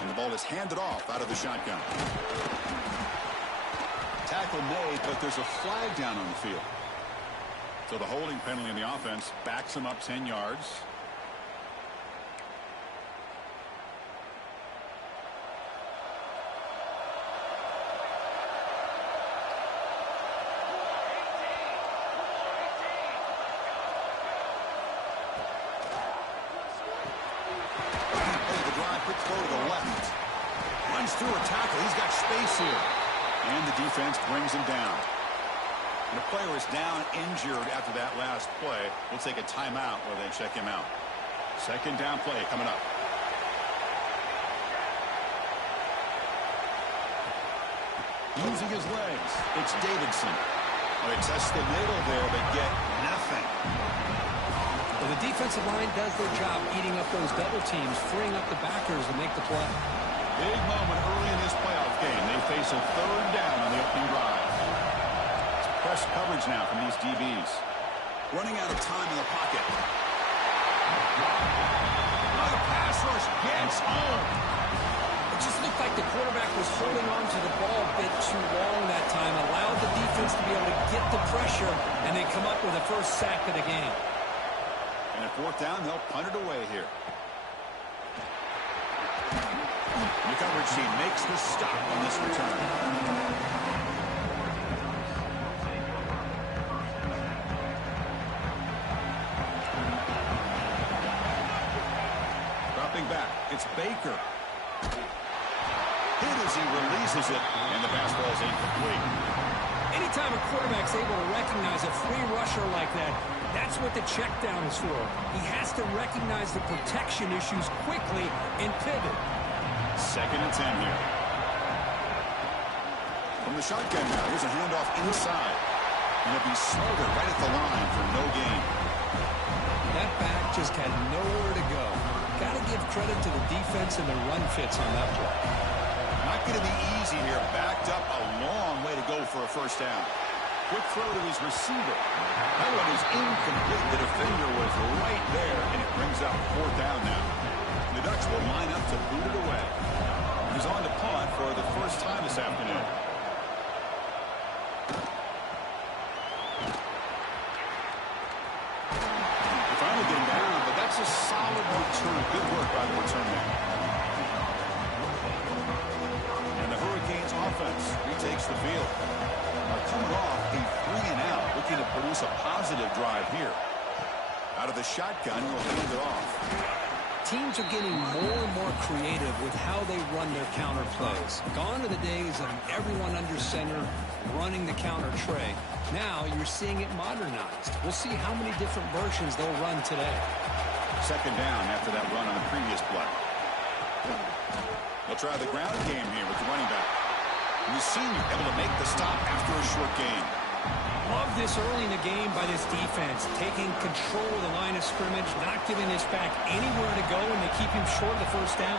And the ball is handed off out of the shotgun. Tackle made, but there's a flag down on the field. So the holding penalty in the offense backs him up 10 yards. The drive, quick throw to the left. Runs through a tackle. He's got space here. And the defense brings him down. And the player is down injured after that last play. We'll take a timeout where they check him out. Second down play coming up. Using his legs, it's Davidson. They test the middle there, but get nothing. Well, the defensive line does their job eating up those double teams, freeing up the backers to make the play. Big moment early in this playoff game. They face a third down on the opening drive. It's press coverage now from these DBs. Running out of time in the pocket. The pass rush gets home. It just looked like the quarterback was holding on to the ball a bit too long that time, allowed the defense to be able to get the pressure, and they come up with the first sack of the game. And at fourth down, they'll punt it away here. The coverage team makes the stop on this return. Dropping back, it's Baker. Hit as he releases it, and the pass ball is incomplete. Anytime a quarterback's able to recognize a free rusher like that, that's what the check down is for. He has to recognize the protection issues quickly and pivot. Second and 10 here. From the shotgun now, here's a handoff inside. And it'll be Smoker right at the line for no gain. That back just had nowhere to go. Got to give credit to the defense and the run fits on that play. Not going to be easy here. Backed up a long way to go for a first down. Quick throw to his receiver. That one is incomplete. The defender was right there, and it brings up fourth down now. The Ducks will line up to boot it away. He's on to punt for the first time this afternoon. They finally get him down, but that's a solid return. Good work by the return man. And the Hurricanes offense retakes the field. Coming off a 3-and-out, looking to produce a positive drive here. Out of the shotgun, he'll hand it off. Teams are getting more and more creative with how they run their counter plays. Gone are the days of everyone under center running the counter tray. Now you're seeing it modernized. We'll see how many different versions they'll run today. Second down after that run on the previous play. They'll try the ground game here with the running back. And the senior able to make the stop after a short gain. Love this early in the game by this defense, taking control of the line of scrimmage, not giving this back anywhere to go, and they keep him short of the first down.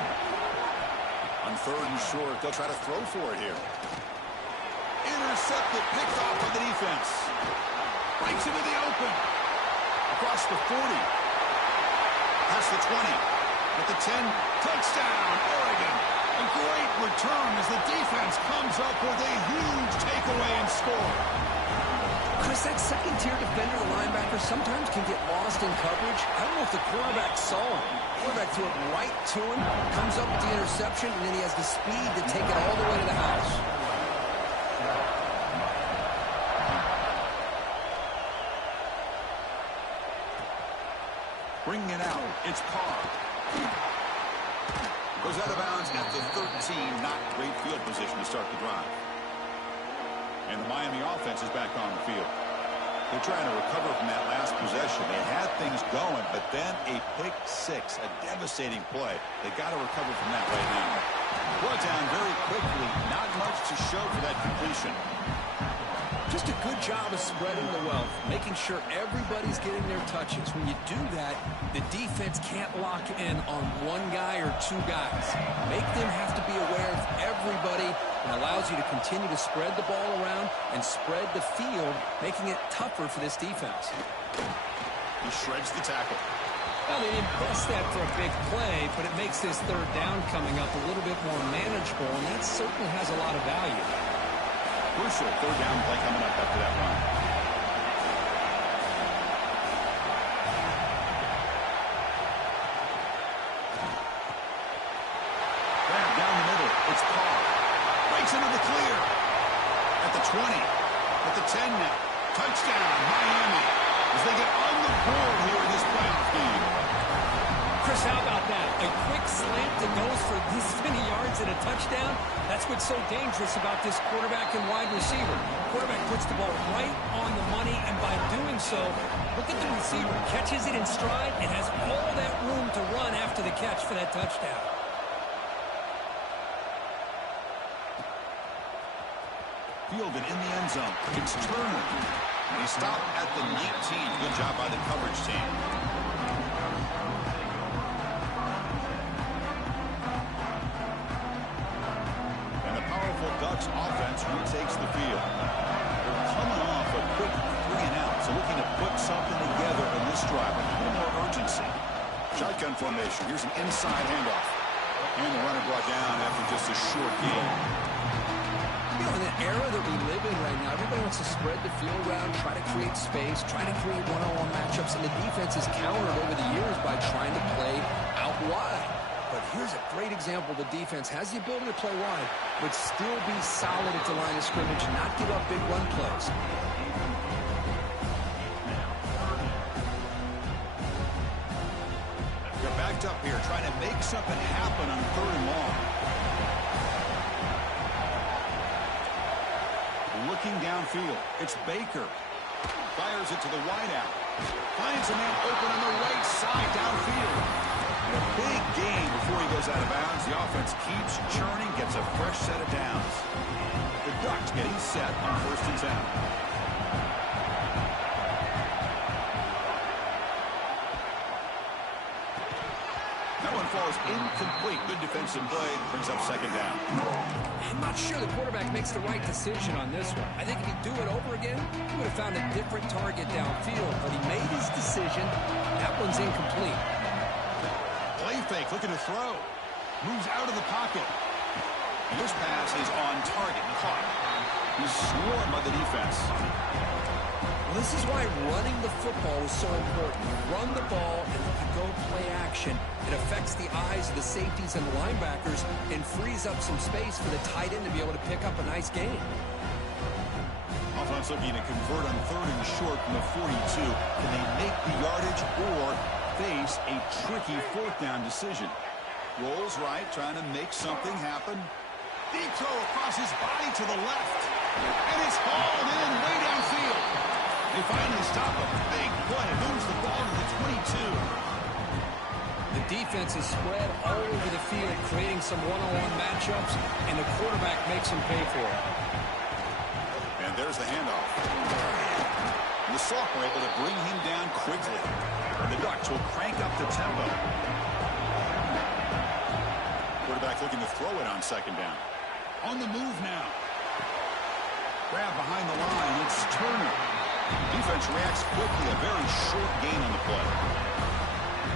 On third and short, they'll try to throw for it here. Intercepted, picked off by the defense. Breaks into the open. Across the 40. Past the 20. At the 10. Touchdown, Oregon. A great return as the defense comes up with a huge takeaway and score. Chris, that second-tier defender, the linebacker, sometimes can get lost in coverage. I don't know if the quarterback saw him. The quarterback threw it right to him, comes up with the interception, and then he has the speed to take it all the way to the house. Bringing it out, it's Carr. Goes out of bounds at the 13. Not great field position to start the drive. And the Miami offense is back on the field. They're trying to recover from that last possession. They had things going, but then a pick six, a devastating play. They got to recover from that right now. Brought down very quickly. Not much to show for that completion. Just a good job of spreading the wealth, making sure everybody's getting their touches. When you do that, the defense can't lock in on one guy or two guys. Make them have to be aware of everybody, and allows you to continue to spread the ball around and spread the field, making it tougher for this defense. He shreds the tackle. Well, they didn't press that for a big play, but it makes this third down coming up a little bit more manageable, and that certainly has a lot of value. Crucial third down play coming up after that run. Grab down the middle. It's Carr. Breaks into the clear. At the 20. At the 10 now. Touchdown, Miami. As they get on the board here in this playoff game. Chris, how about that? A quick slant that goes for this many yards and a touchdown? That's what's so dangerous about this quarterback and wide receiver. Quarterback puts the ball right on the money, and by doing so, look at the receiver. Catches it in stride and has all that room to run after the catch for that touchdown. Fielded in the end zone. It's Turner. He stopped at the 19. Good job by the coverage team. And the powerful Ducks offense retakes the field. They're coming off a quick 3-and-out, so looking to put something together in this drive with a little more urgency. Shotgun formation. Here's an inside handoff. And the runner brought down after just a short gain. You know, in the era that we live in right now, everybody wants to spread the field around, try to create space, try to create one-on-one matchups, and the defense has countered over the years by trying to play out wide. But here's a great example. The defense has the ability to play wide, but still be solid at the line of scrimmage, not give up big run plays. They're backed up here, trying to make something happen on 3rd and long. Looking downfield, it's Baker. Fires it to the wideout. Finds a man open on the right side downfield. And a big gain before he goes out of bounds. The offense keeps churning, gets a fresh set of downs. The Ducks getting set on 1st and 10. Falls incomplete. Good defensive play. Brings up 2nd down. I'm not sure the quarterback makes the right decision on this one. I think if he'd do it over again, he would have found a different target downfield. But he made his decision. That one's incomplete. Play fake. Looking to throw. Moves out of the pocket. And this pass is on target. Caught. He's swarmed by the defense. Well, this is why running the football is so important. Run the ball, and if you go play action, it affects the eyes of the safeties and the linebackers and frees up some space for the tight end to be able to pick up a nice gain. Offense looking to convert on 3rd and short from the 42. Can they make the yardage or face a tricky 4th down decision? Rolls right, trying to make something happen. Deep throw across his body to the left. And it's hauled in way downfield. They finally stop a big play. Moves the ball to the 22. The defense is spread all over the field, creating some one-on-one matchups, and the quarterback makes them pay for it. And there's the handoff. And the Soft were able to bring him down quickly. And the Ducks will crank up the tempo. Quarterback looking to throw it on 2nd down. On the move now. Grab behind the line. It's Turner. Defense reacts quickly. A very short gain on the play.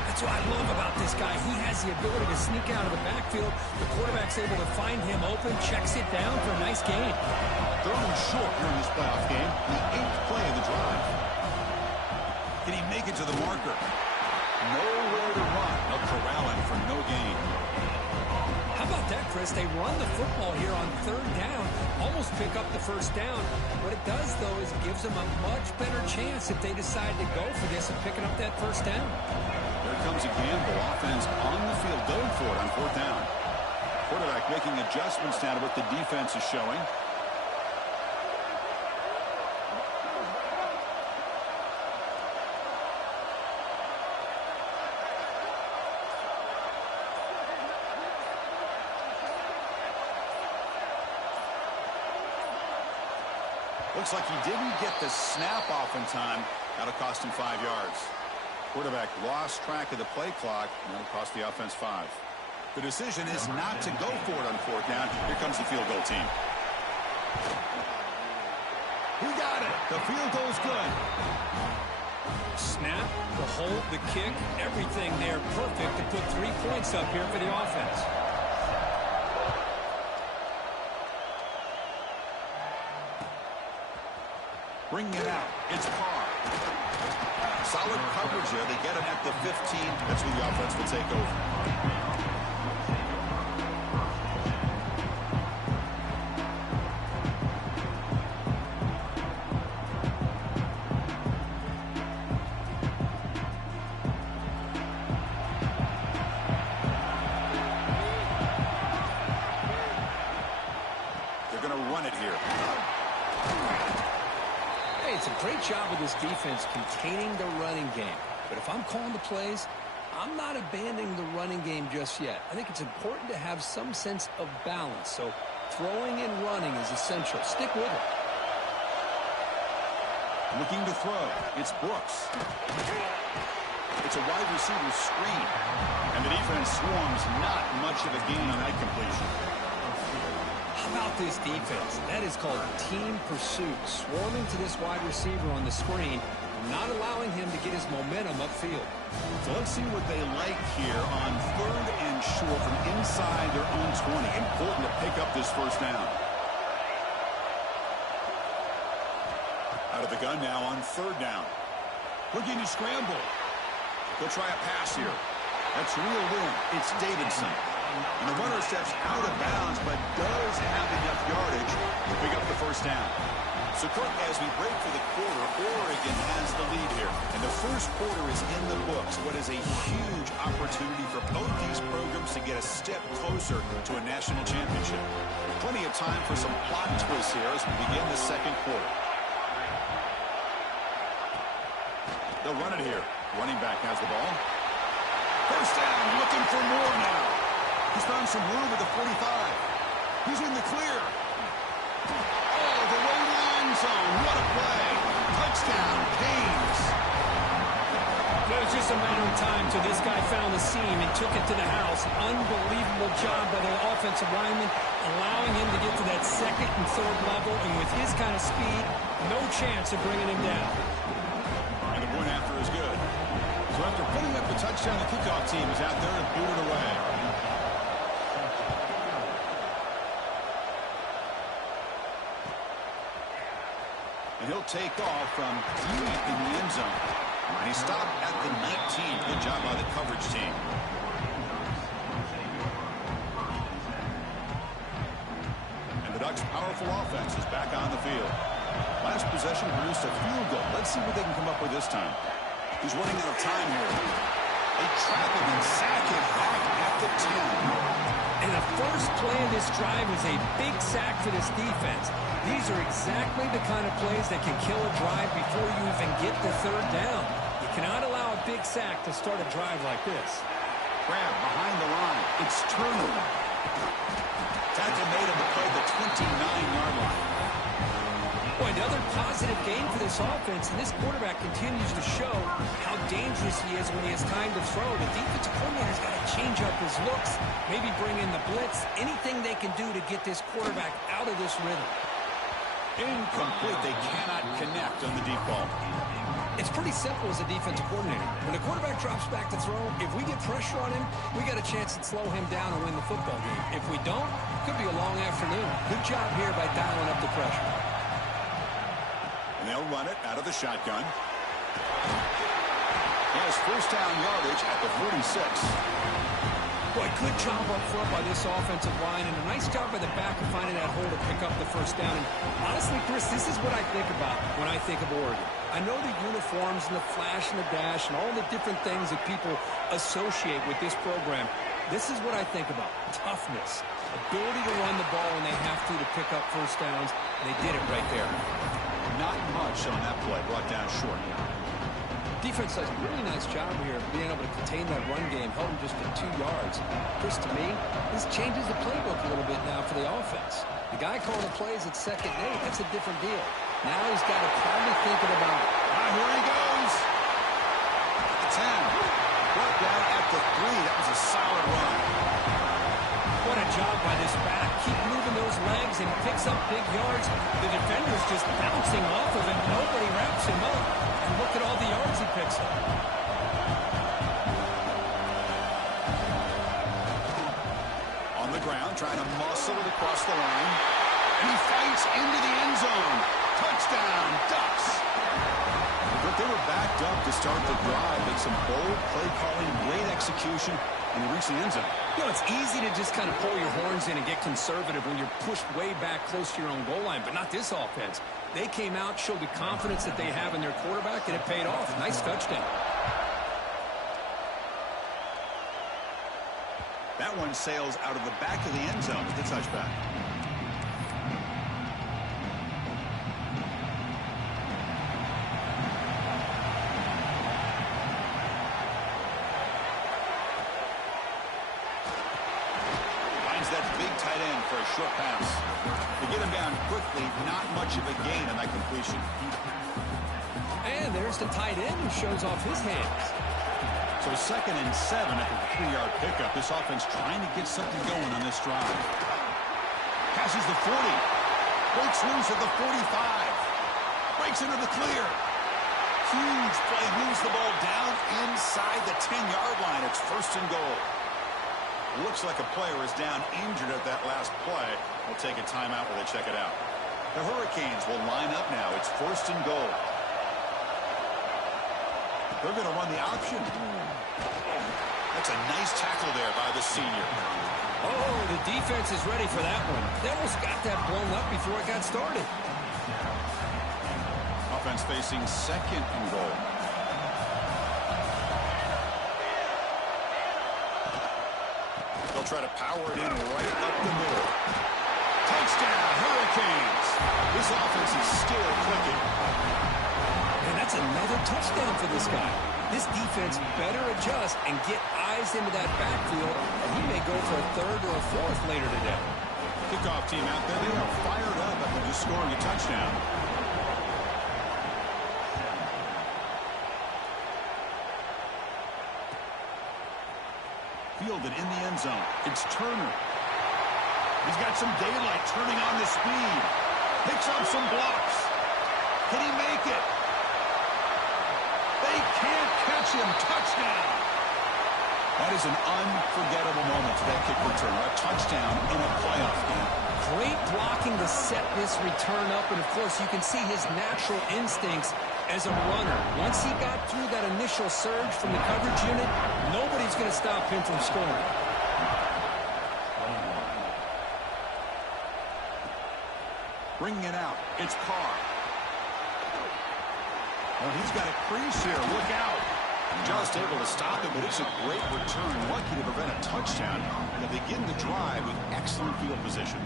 That's what I love about this guy. He has the ability to sneak out of the backfield. The quarterback's able to find him open, checks it down for a nice gain. 3rd and short here in this playoff game. The 8th play of the drive. Can he make it to the marker? Nowhere to run. They'll corral him for no gain. How about that, Chris? They run the football here on 3rd down, almost pick up the 1st down. What it does, though, is it gives them a much better chance if they decide to go for this and picking up that 1st down. There comes a gamble. Offense on the field going for it on 4th down. Quarterback making adjustments now to what the defense is showing. Looks like he didn't get the snap off in time. That'll cost him 5 yards. Quarterback lost track of the play clock, and that'll cost the offense 5. The decision is not to go for it on 4th down. Here comes the field goal team. He got it. The field goal's good. Snap, the hold, the kick, everything there perfect to put 3 points up here for the offense. Bring it out. It's Carr. Solid coverage there. They get him at the 15. That's who the offense will take over. It's a great job of this defense containing the running game. But if I'm calling the plays, I'm not abandoning the running game just yet. I think it's important to have some sense of balance. So throwing and running is essential. Stick with it. Looking to throw. It's Brooks. It's a wide receiver screen. And the defense swarms. Not much of a gain on that completion. How about this defense? That is called team pursuit. Swarming to this wide receiver on the screen, not allowing him to get his momentum upfield. So let's see what they like here on 3rd and short from inside their own 20. Important to pick up this first down. Out of the gun now on 3rd down. Looking to scramble. They'll try a pass here. That's reeled in. It's Davidson. And the runner steps out of bounds, but does have enough yardage to pick up the first down. So, Kirk, as we break for the quarter, Oregon has the lead here. And the first quarter is in the books. What is a huge opportunity for both these programs to get a step closer to a national championship. Plenty of time for some plot twists here as we begin the second quarter. They'll run it here. Running back has the ball. First down, looking for more now. He's found some room at the 45. He's in the clear. Oh, the late end zone. What a play. Touchdown, Canes. It was just a matter of time till this guy found the seam and took it to the house. Unbelievable job by the offensive lineman, allowing him to get to that 2nd and 3rd level. And with his kind of speed, no chance of bringing him down. And the point after is good. So after putting up the touchdown, the kickoff team is out there and blew it away. And he'll take off from deep in the end zone. And he stopped at the 19. Good job by the coverage team. And the Ducks' powerful offense is back on the field. Last possession produced a field goal. Let's see what they can come up with this time. He's running out of time here. They trap him and sack him back at the 10. And the first play of this drive was a big sack for this defense. These are exactly the kind of plays that can kill a drive before you even get the 3rd down. You cannot allow a big sack to start a drive like this. Grab behind the line. It's Turner. Tackle made him to play the 29-yard line. Boy, another positive game for this offense, and this quarterback continues to show how dangerous he is when he has time to throw. The defensive coordinator's got to change up his looks, maybe bring in the blitz, anything they can do to get this quarterback out of this rhythm. Incomplete. They cannot connect on the deep ball. It's pretty simple as a defensive coordinator. When the quarterback drops back to throw, if we get pressure on him, we got a chance to slow him down and win the football game. If we don't, it could be a long afternoon. Good job here by dialing up the pressure. And they'll run it out of the shotgun. He has first down yardage at the 46. Boy, good job up front by this offensive line, and a nice job by the back of finding that hole to pick up the first down. And honestly, Chris, this is what I think about when I think of Oregon. I know the uniforms and the flash and the dash and all the different things that people associate with this program. This is what I think about. Toughness, ability to run the ball when they have to pick up first downs, and they did it right there. Not much on that play, brought down short. Defense does a really nice job here of being able to contain that run game, held him just to 2 yards. Chris, to me, this changes the playbook a little bit now for the offense. The guy calling the plays at 2nd and 8, that's a different deal. Now he's got to probably thinking about it. Here he goes. 10. Brought down at the 3. That was a solid run. Boy, What a job by this back. Keep moving those legs and picks up big yards. The defender's just bouncing off of him. Nobody wraps him up. And look at all the yards he picks up. On the ground, trying to muscle it across the line. And he fights into the end zone. Touchdown, Ducks. But they were backed up to start the drive. But some bold play calling, great execution, and he reached the end zone. You know, it's easy to just kind of pull your horns in and get conservative when you're pushed way back close to your own goal line, but not this offense. They came out, showed the confidence that they have in their quarterback, and it paid off. Nice touchdown. That one sails out of the back of the end zone with the touchback. That big tight end for a short pass. To get him down quickly, not much of a gain on that completion. And there's the tight end who shows off his hands. So 2nd and 7 after the 3-yard pickup. This offense trying to get something going on this drive. Passes the 40. Breaks loose at the 45. Breaks into the clear. Huge play. Moves the ball down inside the 10-yard line. It's 1st and goal. Looks like a player is down injured at that last play. We'll take a timeout while they check it out. The Hurricanes will line up now. It's 1st and goal. They're going to run the option. That's a nice tackle there by the senior. Oh, the defense is ready for that one. They almost got that blown up before it got started. Offense facing 2nd and goal. They'll try to power it in right up the middle. Touchdown, Hurricanes. This offense is still clicking. And that's another touchdown for this guy. This defense better adjust and get eyes into that backfield, and he may go for a 3rd or a 4th later today. Kickoff team out there, they are fired up after just scoring a touchdown. Fielded in the end zone. It's Turner. He's got some daylight, turning on the speed. Picks up some blocks. Can he make it? They can't catch him. Touchdown. That is an unforgettable moment for that kick return. A touchdown in a playoff game. Great blocking to set this return up, and of course you can see his natural instincts as a runner. Once he got through that initial surge from the coverage unit, nobody's going to stop him from scoring. Bringing it out, it's Carr. Oh, he's got a crease here. Look out. Just able to stop it, but it's a great return. Lucky to prevent a touchdown. And they begin the drive with excellent field position.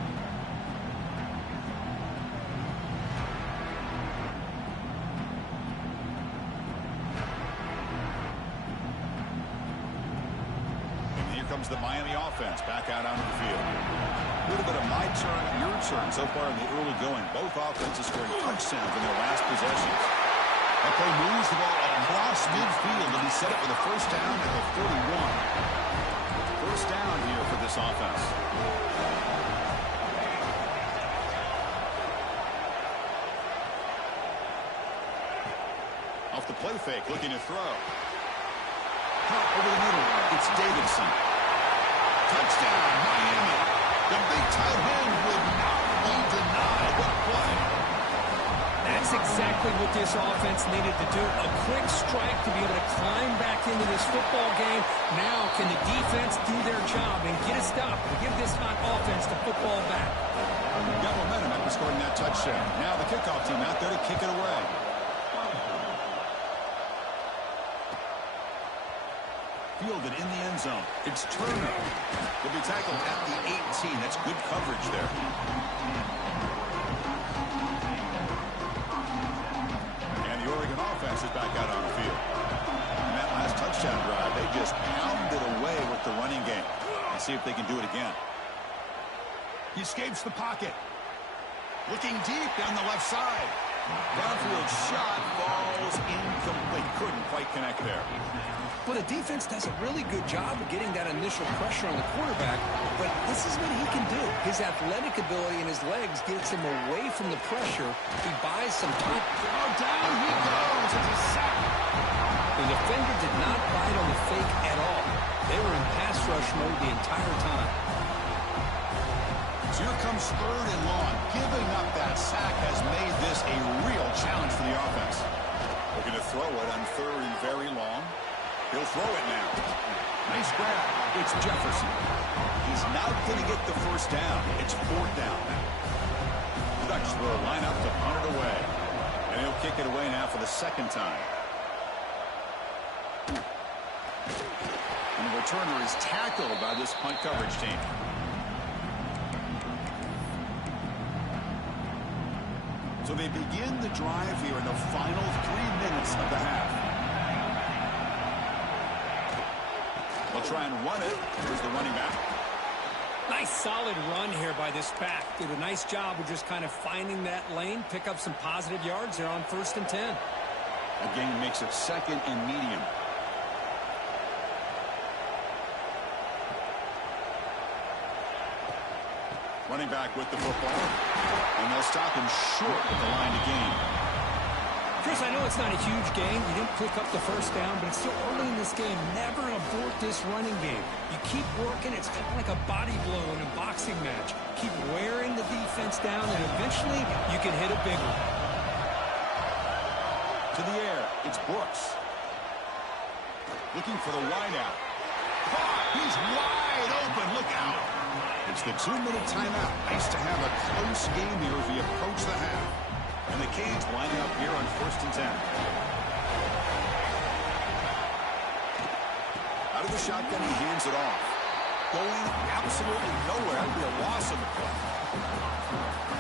And here comes the Miami offense back out onto the field. A little bit of my turn, your turn so far in the early going. Both offenses scoring touchdowns in their last possessions. That play moves the ball across midfield, and he set it for the 1st down at the 41. 1st down here for this offense. Off the play fake, looking to throw. Cut over the middle. It's Davidson. Touchdown, Miami. The big tight end would not be denied. What play? That's exactly what this offense needed to do. A quick strike to be able to climb back into this football game. Now can the defense do their job and get a stop and give this hot offense the football back? Got momentum after scoring that touchdown. Now the kickoff team out there to kick it away. Fielded in the end zone. It's Turner. He'll be tackled at the 18. That's good coverage there. And the Oregon offense is back out on the field. And that last touchdown drive, they just pounded away with the running game. Let's see if they can do it again. He escapes the pocket. Looking deep down the left side. Downfield shot falls incomplete. Couldn't quite connect there. Well, the defense does a really good job of getting that initial pressure on the quarterback, but this is what he can do. His athletic ability and his legs gets him away from the pressure. He buys some time. Oh, down he goes. It's a sack. The defender did not bite on the fake at all. They were in pass rush mode the entire time. So here comes 3rd and long. Giving up that sack has made this a real challenge for the offense. We're going to throw it on 3rd and very long. He'll throw it now. Nice grab. It's Jefferson. He's not going to get the first down. It's 4th down now. The Ducks will line up to punt it away. And he'll kick it away now for the 2nd time. And the returner is tackled by this punt coverage team. So they begin the drive here in the final 3 minutes of the half. They'll try and run it. Here's the running back. Nice solid run here by this back. Did a nice job of just kind of finding that lane, pick up some positive yards there on 1st and 10. Again, makes it 2nd and medium. Running back with the football. And they'll stop him short at the line to gain. Chris, I know it's not a huge game. You didn't pick up the first down, but it's still early in this game. Never abort this running game. You keep working. It's kind of like a body blow in a boxing match. Keep wearing the defense down, and eventually you can hit a big one. To the air, it's Brooks. Looking for the wideout. He's wide open. Look out. It's the 2-minute timeout. Nice to have a close game here as we approach the half. And the Canes lining up here on 1st and 10. Out of the shotgun, he hands it off. Going absolutely nowhere. That'd be a loss of the play.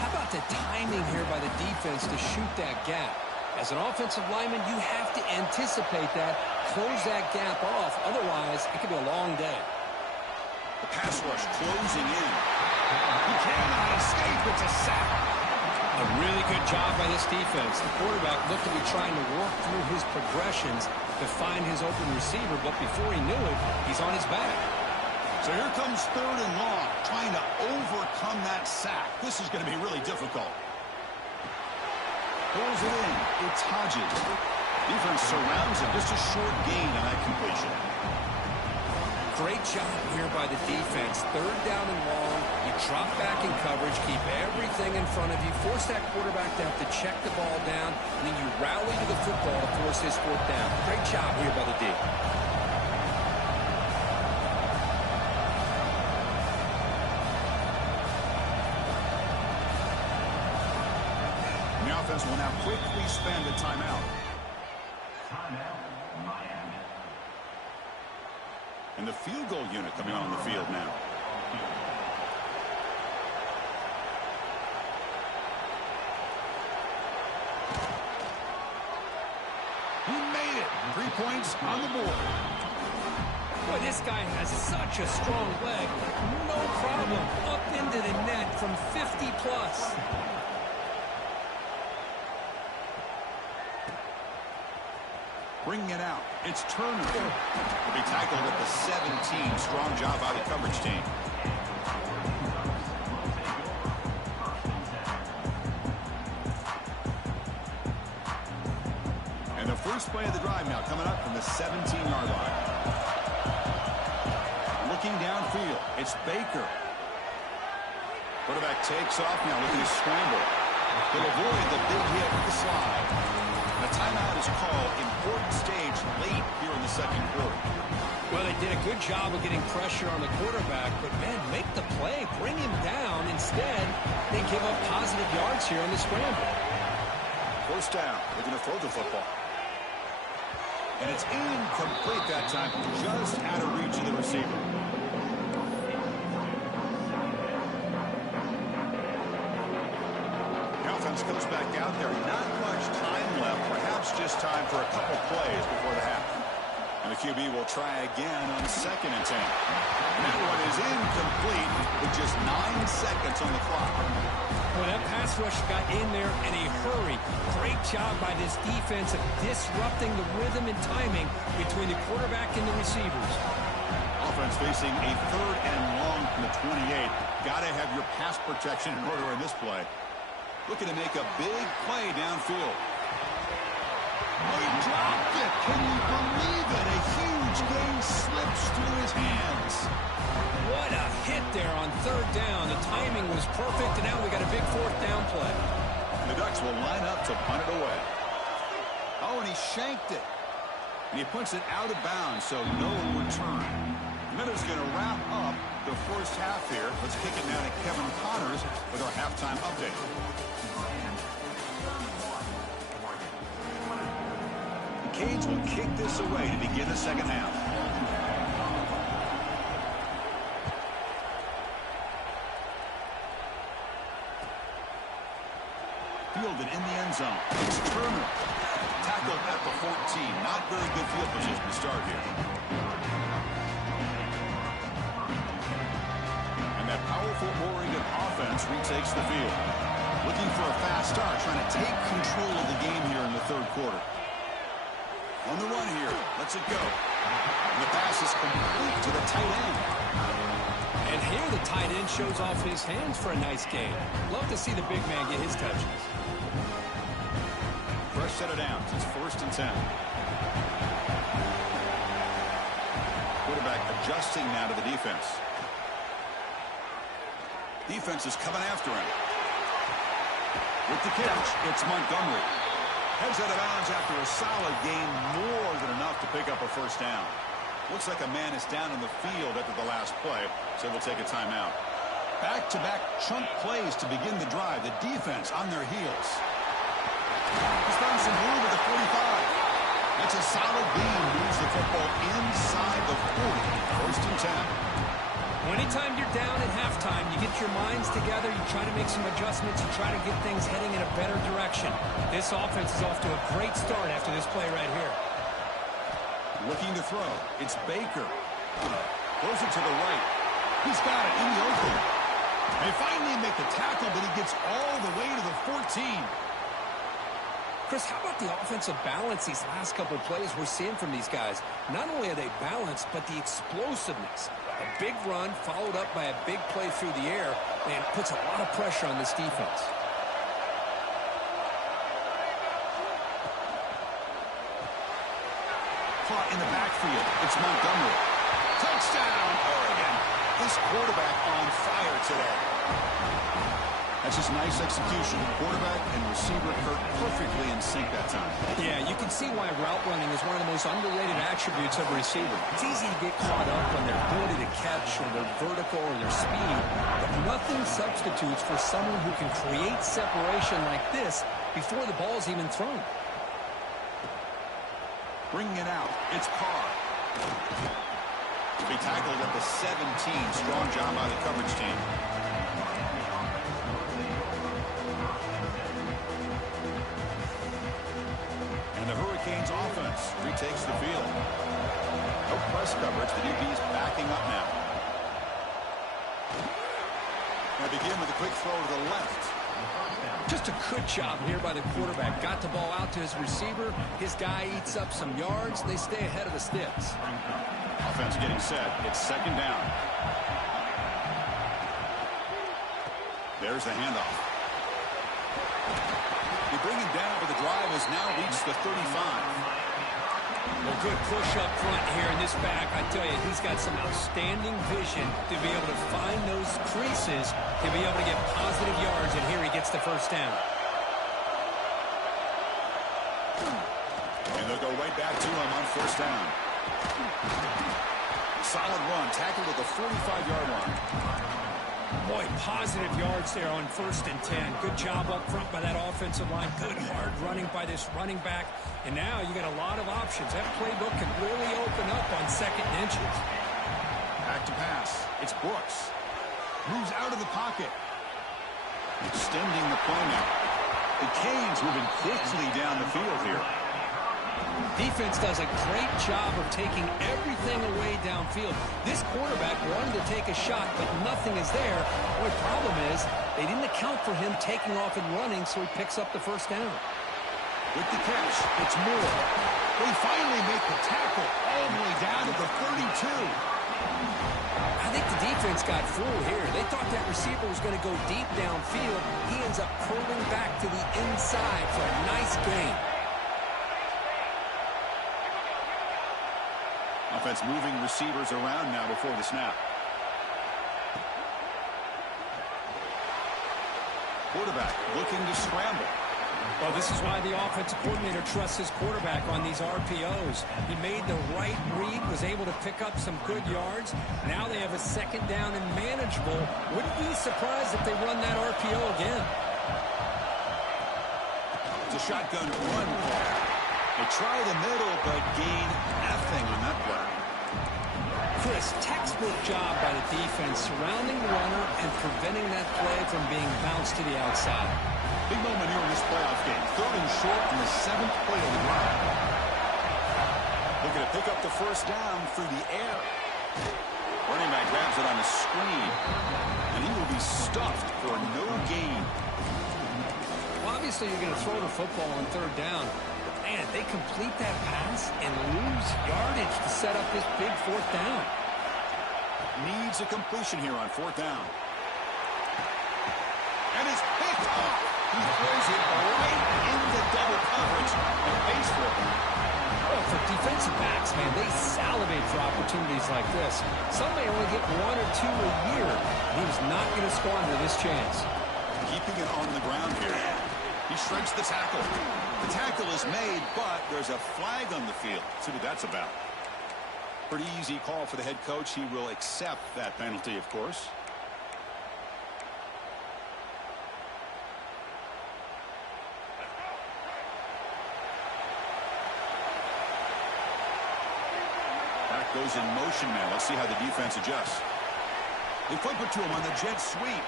How about the timing here by the defense to shoot that gap? As an offensive lineman, you have to anticipate that, close that gap off. Otherwise, it could be a long day. The pass rush closing in. He cannot escape. It's a sack. A really good job by this defense. The quarterback looked to be trying to work through his progressions to find his open receiver, but before he knew it, he's on his back. So here comes 3rd and long, trying to overcome that sack. This is going to be really difficult. Pulls it in. It's Hodges. Defense surrounds him. Just a short gain on that completion. Great job here by the defense. 3rd down and long. You drop back in coverage, keep everything in front of you, force that quarterback to have to check the ball down, and then you rally to the football to force his 4th down. Great job here by the D. And the offense will now quickly spend a timeout. And the field goal unit coming on the field now. He made it. 3 points on the board. Boy, this guy has such a strong leg. No problem. Up into the net from 50 plus. Bringing it out. It's Turner. Will be tackled at the 17. Strong job by the coverage team. And the first play of the drive now coming up from the 17-yard line. Looking downfield. It's Baker. Quarterback takes off now looking to scramble. He'll avoid the big hit with the slide. The timeout is called. Important stage late here in the 2nd quarter. Well, they did a good job of getting pressure on the quarterback, but, man, make the play. Bring him down. Instead, they give up positive yards here on the scramble. 1st down. They're going to throw the football. And it's incomplete that time. Just out of reach of the receiver. Comes back out there. Not much time left. Perhaps just time for a couple plays before the half. And the QB will try again on 2nd and 10. And that one is incomplete with just 9 seconds on the clock. Well, that pass rush got in there in a hurry. Great job by this defense of disrupting the rhythm and timing between the quarterback and the receivers. Offense facing a 3rd and long from the 28. Got to have your pass protection in order in this play. Looking to make a big play downfield. He dropped it. Can you believe it? A huge gain slips through his hands. What a hit there on 3rd down. The timing was perfect, and now we got a big 4th down play. The Ducks will line up to punt it away. Oh, and he shanked it. And he puts it out of bounds, so no return. The Minutes going to wrap up the first half here. Let's kick it now to Kevin Connors with our halftime update. The Canes will kick this away to begin the second half. Fielded in the end zone. It's Turner. Tackled at the 14. Not very good field position to start here. And that powerful Oregon offense retakes the field. Looking for a fast start, trying to take control of the game here in the 3rd quarter. On the run here. Lets it go. And the pass is complete to the tight end. And here the tight end shows off his hands for a nice game. Love to see the big man get his touches. Fresh set of downs. It's 1st and 10. Quarterback adjusting now to the defense. Defense is coming after him. With the catch, it's Montgomery. Heads out of bounds after a solid game, more than enough to pick up a 1st down. Looks like a man is down in the field after the last play, so we'll take a timeout. Back-to-back chunk plays to begin the drive. The defense on their heels. He's found some room at the 45. That's a solid gain. Moves the football inside the 40. 1st and 10. Anytime you're down at halftime, you get your minds together, you try to make some adjustments, you try to get things heading in a better direction. This offense is off to a great start after this play right here. Looking to throw. It's Baker. Throws it to the right. He's got it in the open. They finally make the tackle, but he gets all the way to the 14. Chris, how about the offensive balance these last couple of plays we're seeing from these guys? Not only are they balanced, but the explosiveness. A big run followed up by a big play through the air, and puts a lot of pressure on this defense. Caught in the backfield. It's Montgomery. Touchdown, Oregon. This quarterback on fire today. That's just nice execution. Quarterback and receiver Kirk perfectly in sync that time. Yeah, you can see why route running is one of the most underrated attributes of a receiver. It's easy to get caught up on their ability to catch or their vertical or their speed, but nothing substitutes for someone who can create separation like this before the ball is even thrown. Bringing it out. It's Carr. To be tackled at the 17. Strong job by the coverage team. The Hurricanes offense retakes the field. No press coverage. The DB's backing up now. Going to begin with a quick throw to the left. Just a good job here by the quarterback. Got the ball out to his receiver. His guy eats up some yards. They stay ahead of the sticks. Offense getting set. It's 2nd down. There's the handoff. They bring him down, but the drive has now reached the 35. Well, good push up front here in this back. I tell you, he's got some outstanding vision to be able to find those creases, to be able to get positive yards, and here he gets the 1st down. And they'll go right back to him on 1st down. Solid run, tackled at the 45-yard line. Boy, positive yards there on 1st and 10. Good job up front by that offensive line. Good hard running by this running back. And now you got a lot of options. That playbook can really open up on 2nd and inches. Back to pass. It's Brooks. Moves out of the pocket. Extending the play now. The Canes moving quickly down the field here. Defense does a great job of taking everything away downfield. This quarterback wanted to take a shot, but nothing is there. The only problem is they didn't account for him taking off and running, so he picks up the first down. With the catch, it's Moore. They finally make the tackle all the way down to the 32. I think the defense got fooled here. They thought that receiver was going to go deep downfield. He ends up curling back to the inside for a nice gain. Offense moving receivers around now before the snap. Quarterback looking to scramble. Well, this is why the offensive coordinator trusts his quarterback on these RPOs. He made the right read, was able to pick up some good yards. Now they have a second down and manageable. Wouldn't be surprised if they run that RPO again. It's a shotgun run. They try the middle, but gain nothing on that play. Chris, textbook job by the defense surrounding the runner and preventing that play from being bounced to the outside. Big moment here in this playoff game. 3rd and short in the 7th play of the drive. Looking to pick up the first down through the air. Running back grabs it on a screen, and he will be stuffed for no gain. Well, obviously you're going to throw the football on 3rd down. Man, they complete that pass and lose yardage to set up this big 4th down. Needs a completion here on 4th down. And it's picked off. He throws it right into double coverage and pays for it. Well, for defensive backs, man, they salivate for opportunities like this. Some may only get 1 or 2 a year. He was not going to squander this chance. Keeping it on the ground here. He shrinks the tackle. The tackle is made, but there's a flag on the field. Let's see what that's about. Pretty easy call for the head coach. He will accept that penalty, of course. Back goes in motion now. Let's see how the defense adjusts. They flip it to him on the jet sweep.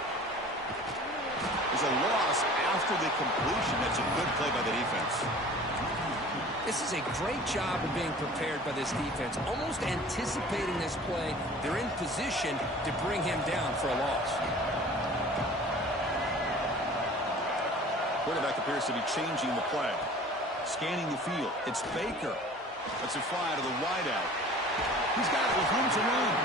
There's a loss after the completion. That's a good play by the defense. This is a great job of being prepared by this defense. Almost anticipating this play, they're in position to bring him down for a loss. Quarterback appears to be changing the play. Scanning the field. It's Baker. Let's it fly to the wideout. He's got it with room to run.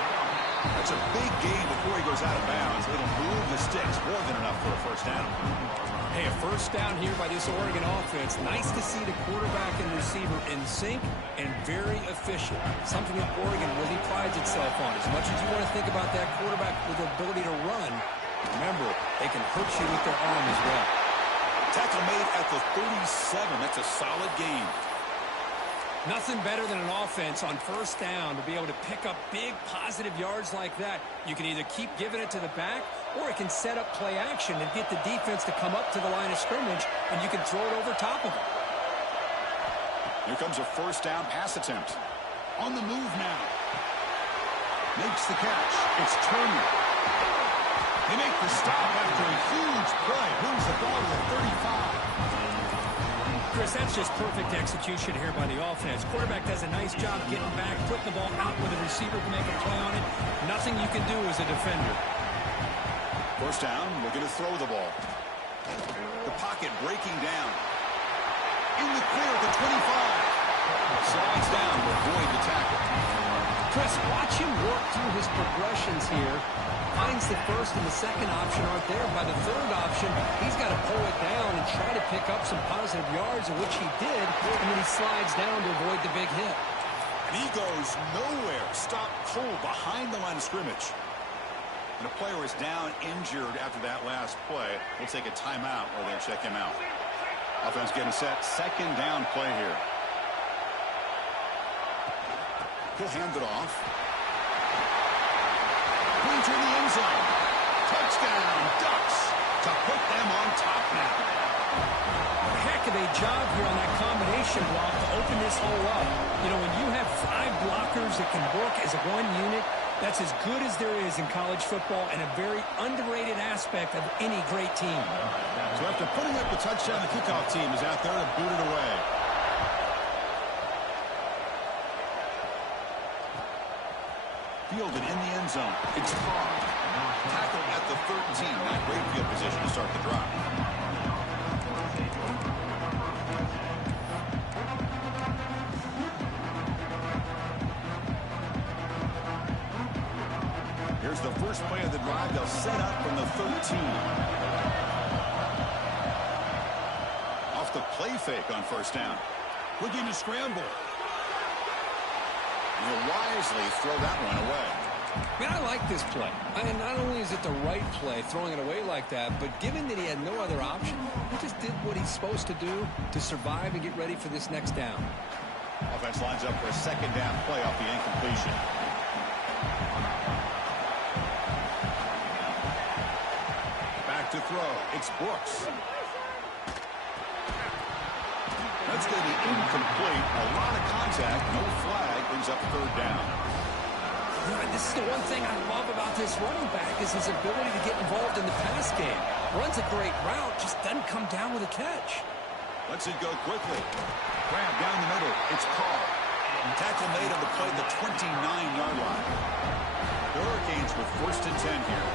That's a big gain before he goes out of bounds. It'll move the sticks more than enough for a first down. Hey, a first down here by this Oregon offense. Nice to see the quarterback and receiver in sync and very efficient. Something that Oregon really prides itself on. As much as you want to think about that quarterback with the ability to run, remember, they can hurt you with their arm as well. Tackle made at the 37. That's a solid gain. Nothing better than an offense on first down to be able to pick up big positive yards like that. You can either keep giving it to the back, or it can set up play action and get the defense to come up to the line of scrimmage, and you can throw it over top of them. Here comes a first down pass attempt. On the move now. Makes the catch. It's Turner. They make the stop after a huge play. Brings the ball to the 35. Chris, that's just perfect execution here by the offense. Quarterback does a nice job getting back, putting the ball out where the receiver can make a play on it. Nothing you can do as a defender. First down, looking to throw the ball. The pocket breaking down. In the clear at the 25. Slides down to avoid the tackle. Chris, watch him work through his progressions here. Finds the first and the second option aren't there. By the third option, he's got to pull it down and try to pick up some positive yards, which he did, and then he slides down to avoid the big hit. And he goes nowhere. Stop cold behind the line of scrimmage. And the player is down injured after that last play. We'll take a timeout while they check him out. Offense getting set. Second down play here. He'll hand it off. Into the end zone. Touchdown, Ducks, to put them on top now. A heck of a job here on that combination block to open this hole up. You know, when you have 5 blockers that can work as a one unit, that's as good as there is in college football and a very underrated aspect of any great team. So after putting up the touchdown, the kickoff team is out there to boot it away. fielded in the end zone. It's Carr. Tackle at the 13. Not great field position to start the drive. Here's the first play of the drive. They'll set up from the 13. Off the play fake on first down. Looking to scramble. And he'll wisely throw that one away. Man, I like this play. And not only is it the right play, throwing it away like that, but given that he had no other option, he just did what he's supposed to do to survive and get ready for this next down. Offense lines up for a second down play off the incompletion. Back to throw. It's Brooks. That's going to be incomplete. A lot of contact. No flag. Brings up third down. This is the one thing I love about this running back is his ability to get involved in the pass game. Runs a great route, just doesn't come down with a catch. Lets it go quickly. Grab down the middle. It's Carr. Tackle made on the play at the 29-yard line. The Hurricanes with 1st and 10 here.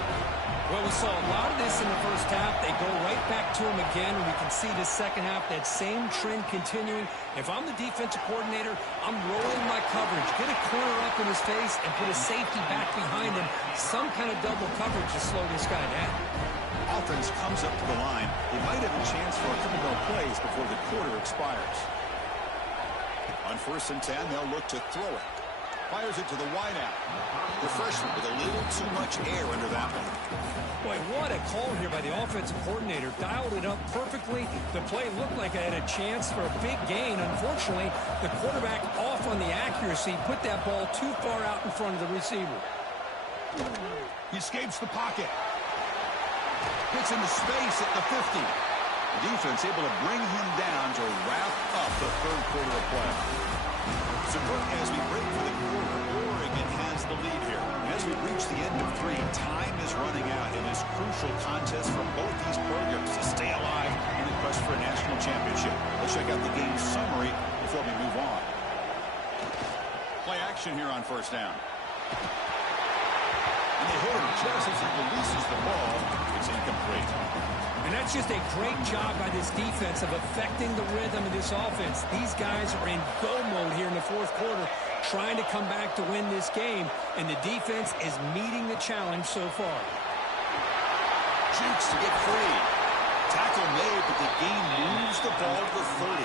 Well, we saw a lot of this in the first half. They go right back to him again, and we can see the second half, that same trend continuing. If I'm the defensive coordinator, I'm rolling my coverage. Get a corner up in his face and put a safety back behind him. Some kind of double coverage to slow this guy down. Offense comes up to the line. He might have a chance for a couple more plays before the quarter expires. On 1st and 10, they'll look to throw it. Fires it to the wideout. The freshman with a little too much air under that one. Boy, what a call here by the offensive coordinator. Dialed it up perfectly. The play looked like it had a chance for a big gain. Unfortunately, the quarterback off on the accuracy, put that ball too far out in front of the receiver. He escapes the pocket. Gets into space at the 50. The defense able to bring him down to wrap up the third quarter of play. So, Brooke, as we break for the quarter, Oregon has the lead here. And as we reach the end of 3, time is running out in this crucial contest for both these programs to stay alive in the quest for a national championship. Let's check out the game summary before we move on. Play action here on first down. And they hit him just as he releases the ball. It's incomplete. And that's just a great job by this defense of affecting the rhythm of this offense. These guys are in go mode here in the fourth quarter, trying to come back to win this game, and the defense is meeting the challenge so far. Jukes to get free. Tackle made, but the game moves the ball to the 30.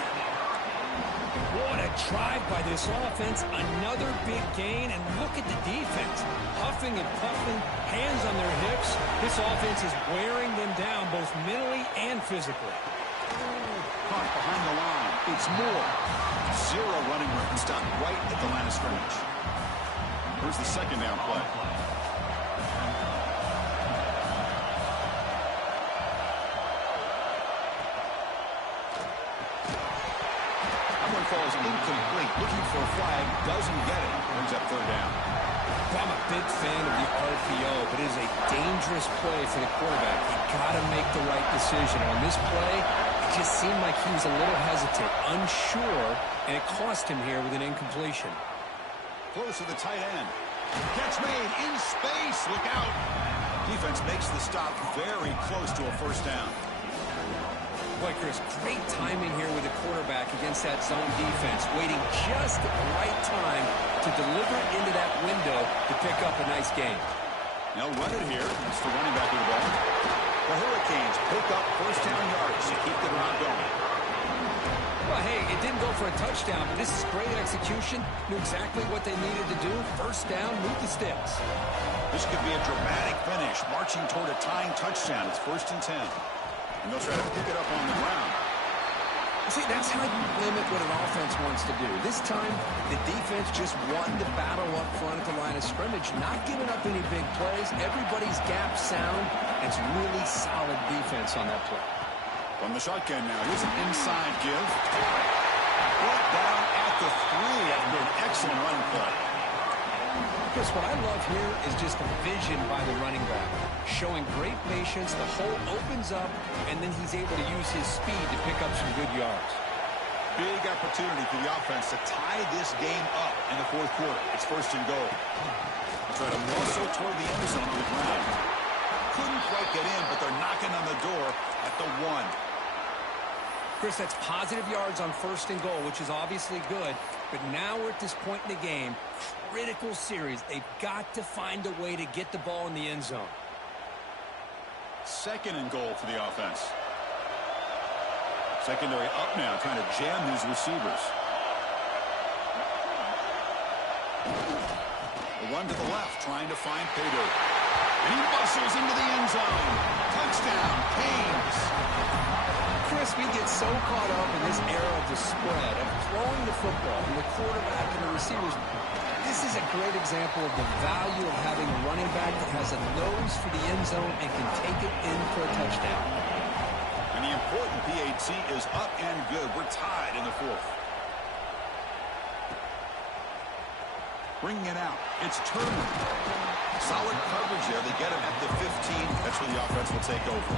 What a drive by this offense. Another big gain, and look at the defense. Huffing and puffing, hands on their hips. This offense is wearing them down both mentally and physically. Caught behind the line. It's Moore. 0 running room. Stopped right at the line of scrimmage. Here's the second down play. Falls incomplete. Looking for a flag. Doesn't get it. Brings up third down. I'm a big fan of the RPO, but it is a dangerous play for the quarterback. You got to make the right decision. On this play, it just seemed like he was a little hesitant, unsure, and it cost him here with an incompletion. Close to the tight end. Catch made in space. Look out. Defense makes the stop very close to a first down. Boy, Chris, great timing here with the quarterback against that zone defense, waiting just at the right time to deliver it into that window to pick up a nice gain. They'll run it here. That's the running back of the ball. The Hurricanes pick up first down yards to keep the drive going. Well, hey, it didn't go for a touchdown, but this is great execution. Knew exactly what they needed to do. First down, move the sticks. This could be a dramatic finish, marching toward a tying touchdown. It's 1st and 10. And they'll try to pick it up on the ground. See, that's how you limit what an offense wants to do. This time, the defense just won the battle up front at the line of scrimmage, not giving up any big plays. Everybody's gap sound. It's really solid defense on that play. From the shotgun now, here's an inside give. Brought down at the 3 after an excellent run play. Chris, what I love here is just the vision by the running back. Showing great patience, the hole opens up, and then he's able to use his speed to pick up some good yards. Big opportunity for the offense to tie this game up in the fourth quarter. It's 1st and goal. try to muscle toward the end zone on the ground. Couldn't quite get in, but they're knocking on the door at the 1. Chris, that's positive yards on 1st and goal, which is obviously good. But now we're at this point in the game, critical series. They've got to find a way to get the ball in the end zone. 2nd and goal for the offense. Secondary up now, trying to jam these receivers. The run to the left, trying to find pay dirt. And he muscles into the end zone. Touchdown, Canes. Chris, we get so caught up in this era of the spread, of throwing the football, and the quarterback and the receivers. This is a great example of the value of having a running back that has a nose for the end zone and can take it in for a touchdown. And the important PAT is up and good. We're tied in the 4th. Bringing it out. It's Turner. Solid coverage there. They get him at the 15. That's where the offense will take over.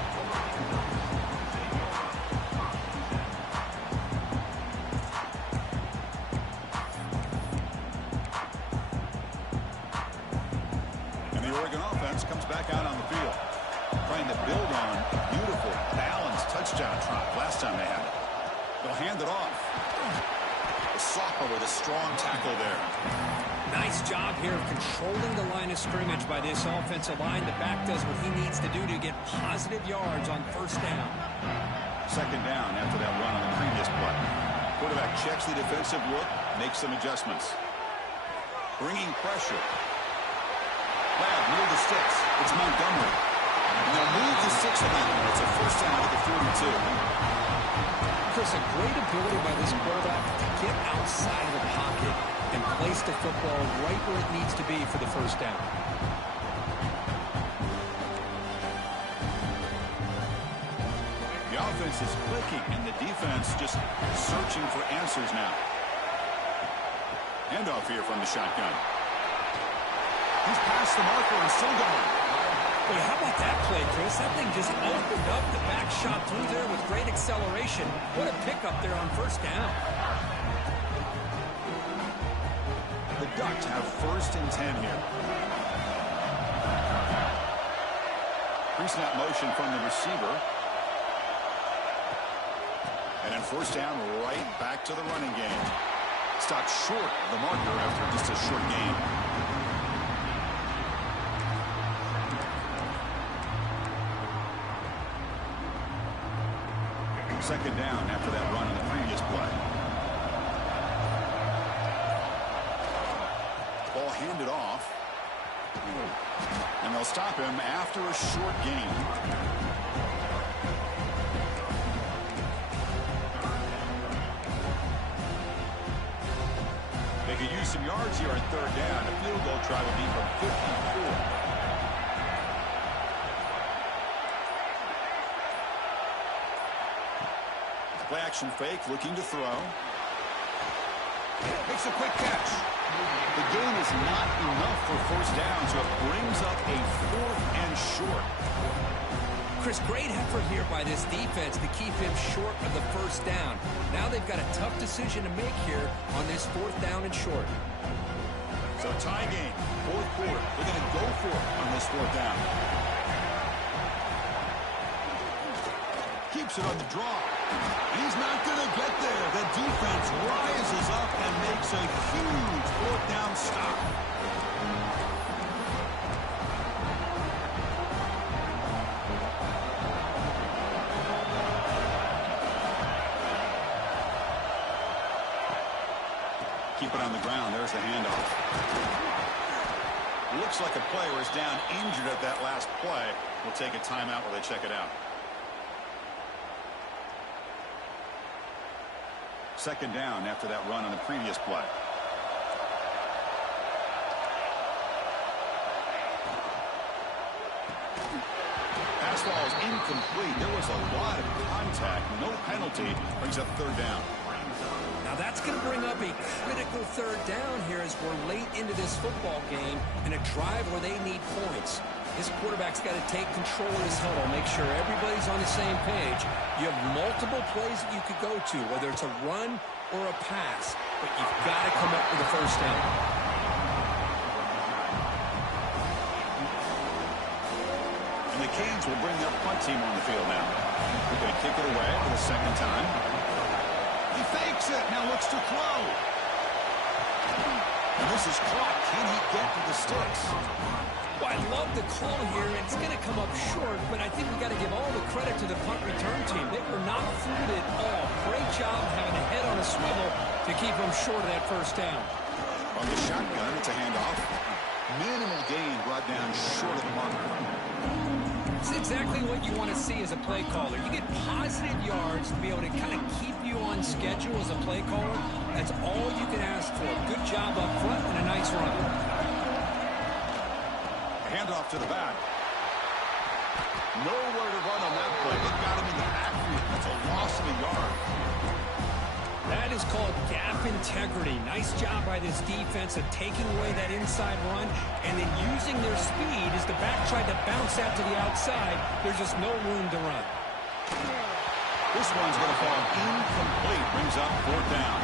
And the Oregon offense comes back out on the field, trying to build on a beautiful, balanced touchdown drive last time they had it. They'll hand it off. The sophomore with a strong tackle there. Nice job here of controlling the line of scrimmage by this offensive line. The back does what he needs to do to get positive yards on 1st down. 2nd down after that run on the previous play. Quarterback checks the defensive look, makes some adjustments. Bringing pressure. Lab near the sticks. It's Montgomery. And they'll move the 6 of that one. It's a 1st down at the 42. Chris, a great ability by this quarterback to get outside of the pocket and place the football right where it needs to be for the 1st down. The offense is clicking, and the defense just searching for answers now. Handoff here from the shotgun. He's past the marker and still going. Boy, how about that play, Chris? That thing just opened up. The back shot through there with great acceleration. What a pickup there on 1st down. The Ducks have 1st and 10 here. Pre-snap motion from the receiver. And then 1st down, right back to the running game. Stopped short of the marker after just a short gain. Second down after that run in the previous play. Ball handed off. And they'll stop him after a short gain. They could use some yards here on 3rd down. A field goal try would be from 54. Play action fake, looking to throw. Makes a quick catch. The gain is not enough for 1st down, so it brings up a 4th and short. Chris, great effort here by this defense to keep him short of the 1st down. Now they've got a tough decision to make here on this 4th down and short. So tie game, 4th quarter. They're going to go for it on this 4th down. Keeps it on the draw. And he's not going to get there. The defense rises up and makes a huge 4th down stop. Keep it on the ground. There's the handoff. Looks like a player is down injured at that last play. We'll take a timeout while they check it out. 2nd down after that run on the previous play. Pass ball is incomplete. There was a lot of contact. No penalty. Brings up 3rd down. Now that's going to bring up a critical 3rd down here as we're late into this football game in a drive where they need points. This quarterback's got to take control of this huddle, make sure everybody's on the same page. You have multiple plays that you could go to, whether it's a run or a pass, but you've got to come up with a 1st down. And the Canes will bring their punt team on the field now. They're going to kick it away for the second time. He fakes it. Now looks to throw. And this is caught. Can he get to the sticks? Well, I love the call here. It's going to come up short, but I think we got to give all the credit to the punt return team. They were not fooled at all. Great job having a head on a swivel to keep them short of that first down. On the shotgun, it's a handoff. Minimal gain brought down short of the marker. It's exactly what you want to see as a play caller. You get positive yards to be able to kind of keep you on schedule as a play caller. That's all you can ask for. Good job up front and a nice run. Handoff to the back. Nowhere to run on that play. They got him in the backfield. That's a loss of a yard. That is called gap integrity. Nice job by this defense of taking away that inside run and then using their speed as the back tried to bounce that to the outside. There's just no room to run. This one's going to fall incomplete. Brings up fourth down.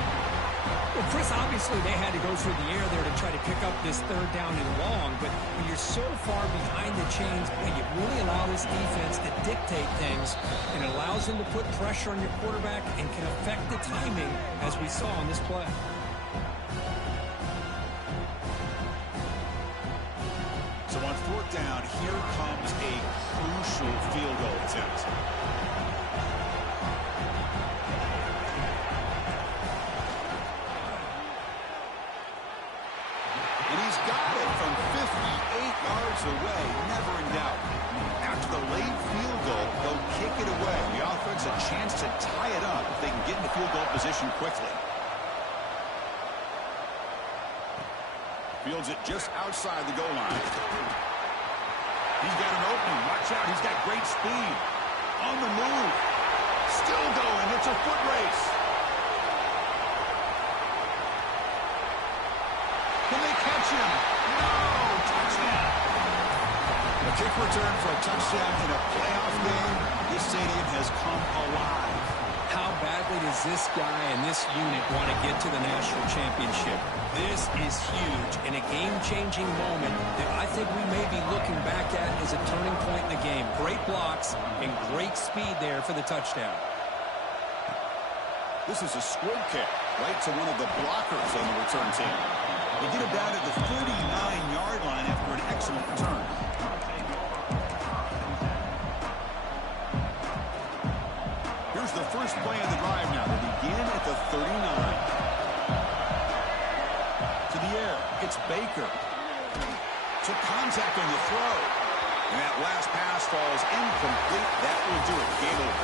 Well, Chris, obviously they had to go through the air there to try to pick up this third down and long, but when you're so far behind the chains, you really allow this defense to dictate things, and it allows them to put pressure on your quarterback and can affect the timing, as we saw on this play. So on fourth down, here comes a crucial field goal attempt. And he's got it from 58 yards away, never in doubt. After the late field goal, they'll kick it away. The offense a chance to tie it up if they can get in the field goal position quickly. Fields it just outside the goal line. He's got an opening. Watch out. He's got great speed. On the move. Still going. It's a foot race. Can they catch him? No! Touchdown! A kick return for a touchdown in a playoff game. This stadium has come alive. How badly does this guy and this unit want to get to the national championship? This is huge and a game-changing moment that I think we may be looking back at as a turning point in the game. Great blocks and great speed there for the touchdown. This is a squib kick right to one of the blockers on the return team. They get it down at the 39-yard line after an excellent return. Here's the first play of the drive now. They begin at the 39. To the air, it's Baker. Took contact on the throw. And that last pass falls incomplete. That will do it. Game over.